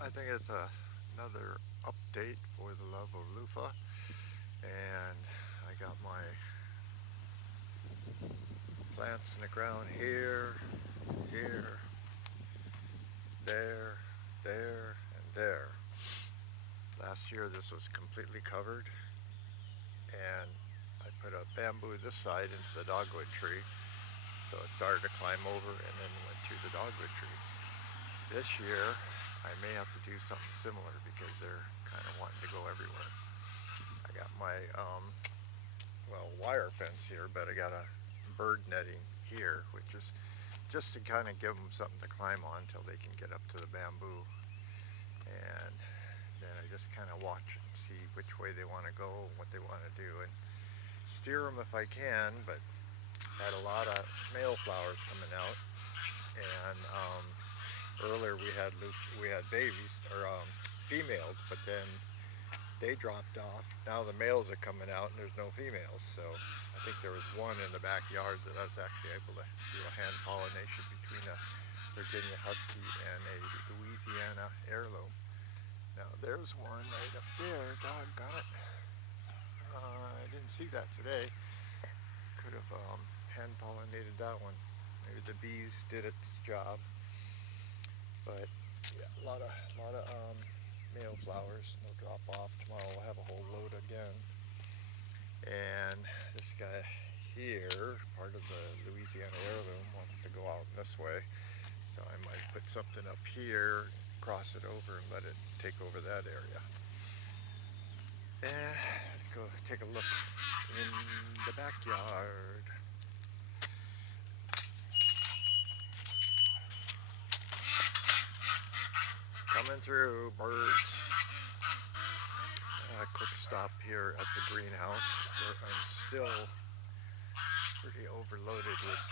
I think it's another update for the love of loofah, and I got my plants in the ground here, here, there, there, and there. Last year this was completely covered, and I put a bamboo this side into the dogwood tree, so it started to climb over and then went through the dogwood tree. This year I may have to do something similar because they're kind of wanting to go everywhere. I got my wire fence here, but I got a bird netting here, which is just to kind of give them something to climb on until they can get up to the bamboo. And then I just kind of watch and see which way they want to go and what they want to do, and steer them if I can. But had a lot of male flowers coming out, and earlier we had babies or females, but then they dropped off. Now the males are coming out and there's no females. So I think there was one in the backyard that I was actually able to do a hand pollination between a Virginia Husky and a Louisiana heirloom. Now there's one right up there. Doggone it. I didn't see that today. Could have hand pollinated that one. Maybe the bees did its job. But yeah, a lot of male flowers. No drop off. Tomorrow we'll have a whole load again. And this guy here, part of the Louisiana heirloom, wants to go out this way. So I might put something up here, cross it over, and let it take over that area. And let's go take a look in the backyard. Coming through, birds. A quick stop here at the greenhouse where I'm still pretty overloaded with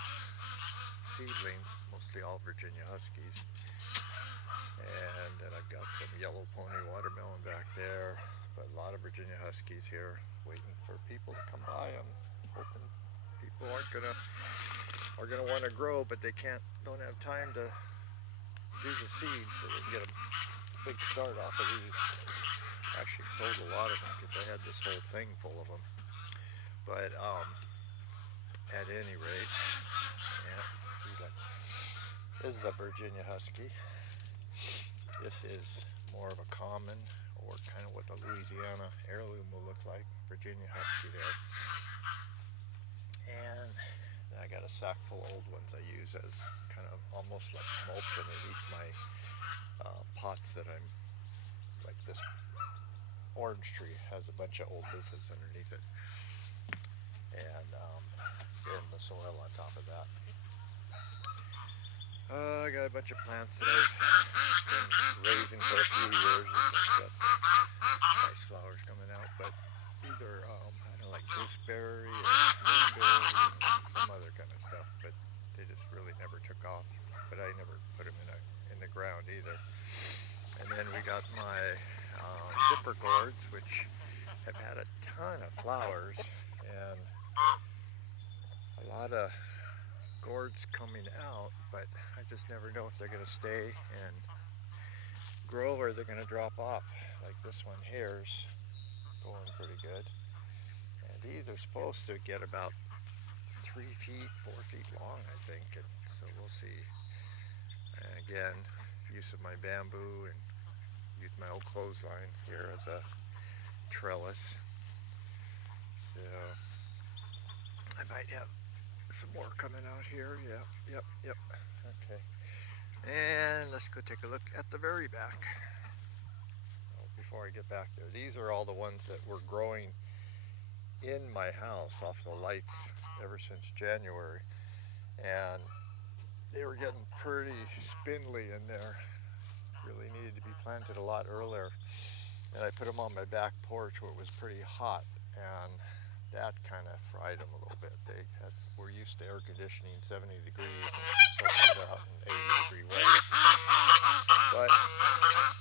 seedlings, mostly all Virginia Huskies. And then I've got some yellow pony watermelon back there, but a lot of Virginia Huskies here waiting for people to come by. I'm hoping people are gonna want to grow, but they don't have time to do the seeds so they can get a big start off of these. Actually sold a lot of them because I had this whole thing full of them. But at any rate, yeah, see that. This is a Virginia Husky. This is more of a common, or kind of what the Louisiana heirloom will look like. Virginia Husky there. And then I got a sack full of old ones I use as kind of almost like mulch underneath my pots that I'm, like this orange tree has a bunch of old loofahs underneath it, and then the soil on top of that. I got a bunch of plants that I've been raising for a few years. Got some nice flowers coming out, but these are kind of like gooseberry and moonberry and some other kind of stuff, but they just really never took off. But I never put them in the ground either. And then we got my zipper gourds, which have had a ton of flowers and a lot of gourds coming out, but I just never know if they're going to stay and grow or they're going to drop off. Like this one here's going pretty good. And these are supposed to get about 3 feet, 4 feet long, I think. And so we'll see. And again, use of my bamboo and use my old clothesline here as a trellis. So I might have some more coming out here. Yep. Okay. And let's go take a look at the very back. Oh, before I get back there, these are all the ones that were growing in my house off the lights ever since January. And they were getting pretty spindly in there. Really needed to be planted a lot earlier. And I put them on my back porch where it was pretty hot, and that kind of fried them a little bit. Were used to air conditioning 70 degrees and suddenly they're out in 80-degree weather. But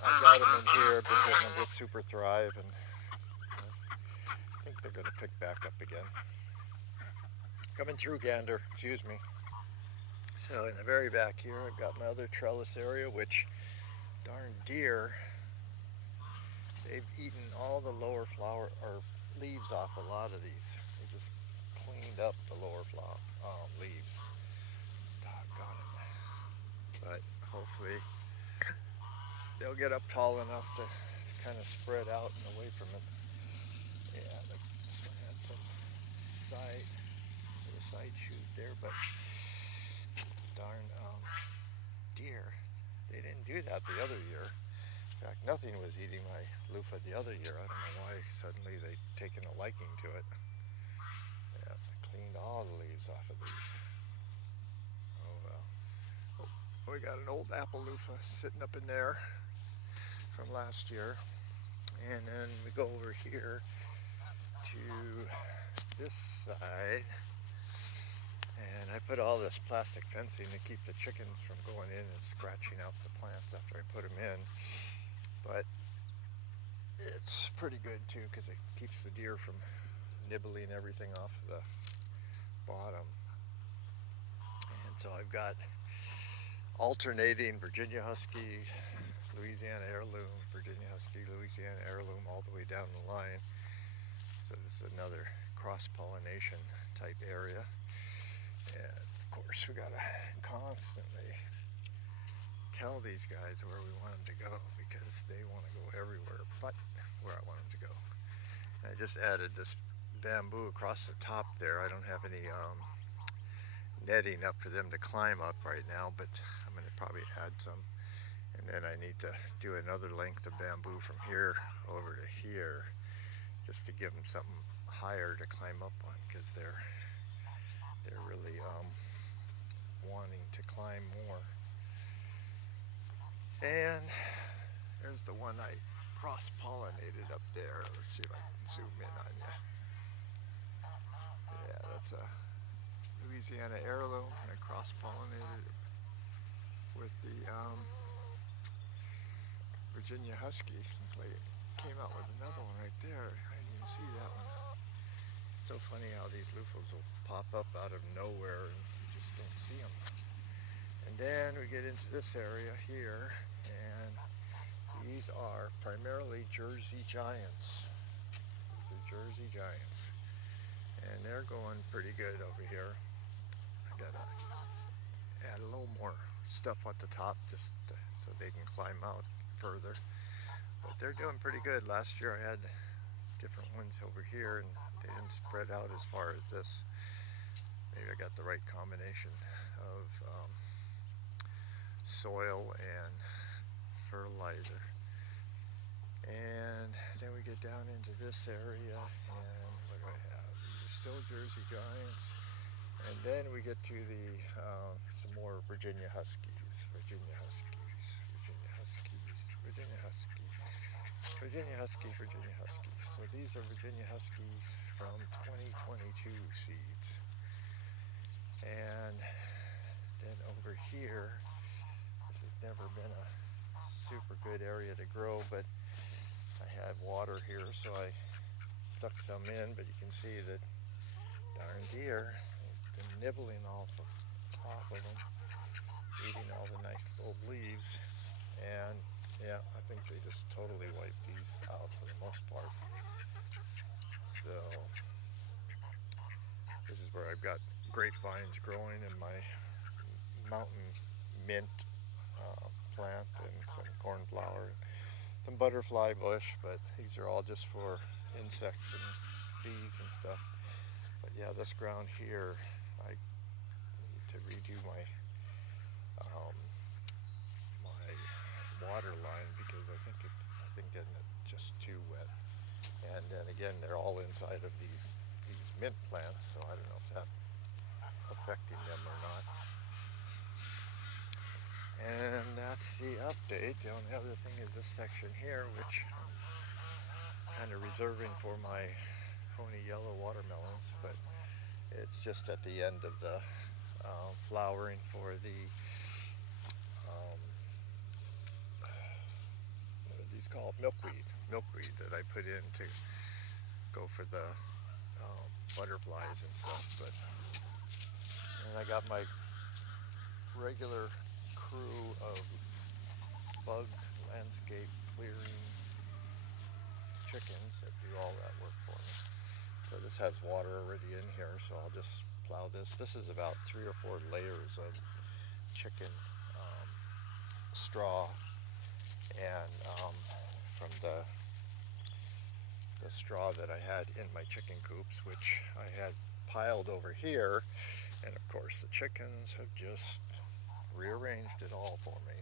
I got them in here, been hitting them with Super Thrive, and I think they're going to pick back up again. Coming through, Gander, excuse me. So in the very back here, I've got my other trellis area, which, darn darn deer, they've eaten all the lower flower or leaves off a lot of these. They just cleaned up the lower flower leaves. Doggone it. But hopefully they'll get up tall enough to kind of spread out and away from it. Yeah, this one had some side shoot there, but darn deer, they didn't do that the other year. In fact, nothing was eating my loofah the other year. I don't know why suddenly they've taken a liking to it. Yeah, they cleaned all the leaves off of these. Oh well. Oh, we got an old apple loofah sitting up in there from last year. And then we go over here to this side. And I put all this plastic fencing to keep the chickens from going in and scratching out the plants after I put them in. But it's pretty good too because it keeps the deer from nibbling everything off the bottom. And so I've got alternating Virginia Husky, Louisiana Heirloom, Virginia Husky, Louisiana Heirloom all the way down the line. So this is another cross-pollination type area. And of course we gotta constantly tell these guys where we want them to go because they want to go everywhere but where I want them to go. And I just added this bamboo across the top there. I don't have any netting up for them to climb up right now, but I'm going to probably add some. And then I need to do another length of bamboo from here over to here just to give them something higher to climb up on because they're really wanting to climb more. And there's the one I cross-pollinated up there. Let's see if I can zoom in on you. Yeah, that's a Louisiana Heirloom. I cross-pollinated it with the Virginia Husky. Like it came out with another one right there. I didn't even see that one. It's so funny how these loofahs will pop up out of nowhere and you just don't see them. And then we get into this area here, and these are primarily Jersey Giants. These are Jersey Giants. And they're going pretty good over here. I gotta add a little more stuff at the top just so they can climb out further. But they're doing pretty good. Last year I had different ones over here and they didn't spread out as far as this. Maybe I got the right combination of soil and fertilizer. And then we get down into this area, and what do I have? These are still Jersey Giants. And then we get to the some more Virginia Huskies, Virginia Huskies, Virginia Huskies, Virginia Huskies, Virginia Husky, Virginia Huskies. So these are Virginia Huskies from 2022 seeds. And then over here, this has never been a super good area to grow, but I had water here, so I stuck some in, but you can see that darn deer have been nibbling off of them, eating all the nice old leaves, and yeah, I think they just totally wiped these out for the most part. So this is where I've got grapevines growing and my mountain mint plant and some cornflower, some butterfly bush, but these are all just for insects and bees and stuff. But yeah, this ground here, I need to redo my water line because I think I've been getting it just too wet. And then again, they're all inside of these mint plants, so I don't know if that's affecting them or not. And that's the update. The only other thing is this section here, which I'm kind of reserving for my Coney yellow watermelons, but it's just at the end of the flowering for the what are these called? Milkweed that I put in to go for the butterflies and stuff. But and I got my regular crew of bug landscape clearing chickens that do all that work for me. So this has water already in here, so I'll just plow this. This is about 3 or 4 layers of chicken straw, and from the straw that I had in my chicken coops, which I had piled over here, and of course the chickens have just rearranged it all for me.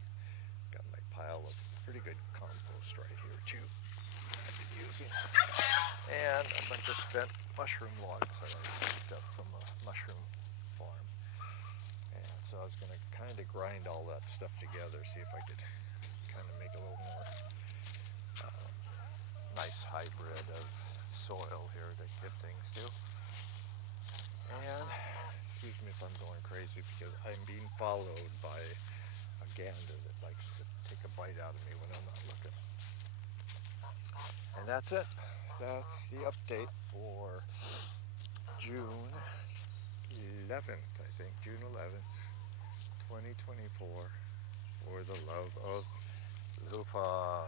Got my pile of pretty good compost right here too I've been using, and a bunch of spent mushroom logs that I picked up from a mushroom farm. And so I was going to kind of grind all that stuff together, see if I could kind of make a little more nice hybrid of soil here to get things to. And excuse me if I'm going crazy, because I'm being followed by a gander that likes to take a bite out of me when I'm not looking. And that's it. That's the update for June 11th, I think, June 11th, 2024, for the love of loofah.